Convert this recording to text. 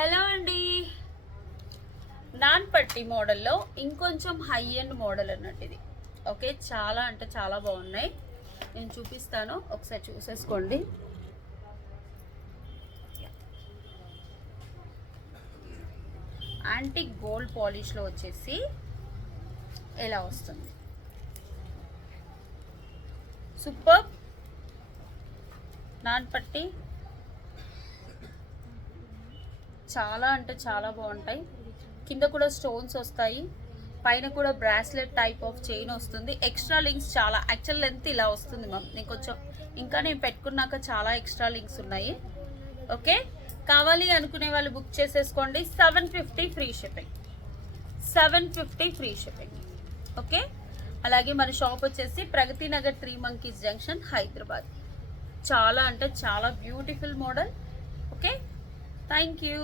Hello అండి. Non పట్టి మోడల్లో ఇంకొంచెం హై ఎండ్ మోడల్ అన్నట్టు ఇది. ఓకే, చాలా అంటే చాలా బాగున్నాయి. నేను చూపిస్తాను, ఒకసారి చూసేసుకోండి. యాంటిక్ గోల్డ్ పాలిష్లో వచ్చేసి ఎలా వస్తుంది, సూపర్. నాన్ పట్టి చాలా అంటే చాలా బాగుంటాయి. కింద కూడా స్టోన్స్ వస్తాయి, పైన కూడా బ్రాస్లెట్ టైప్ ఆఫ్ చైన్ వస్తుంది. ఎక్స్ట్రా లింక్స్ చాలా, యాక్చువల్ లెంత్ ఇలా వస్తుంది మ్యామ్. నేను కొంచెం ఇంకా నేను పెట్టుకున్నాక చాలా ఎక్స్ట్రా లింక్స్ ఉన్నాయి. ఓకే, కావాలి అనుకునే వాళ్ళు బుక్ చేసేసుకోండి. 750 free shipping, 750 free shipping. Okay, అలాగే మన షాప్ వచ్చేసి ప్రగతి నగర్ 3 మంకీస్ జంక్షన్, హైదరాబాద్. చాలా అంటే చాలా beautiful model. Okay, thank you.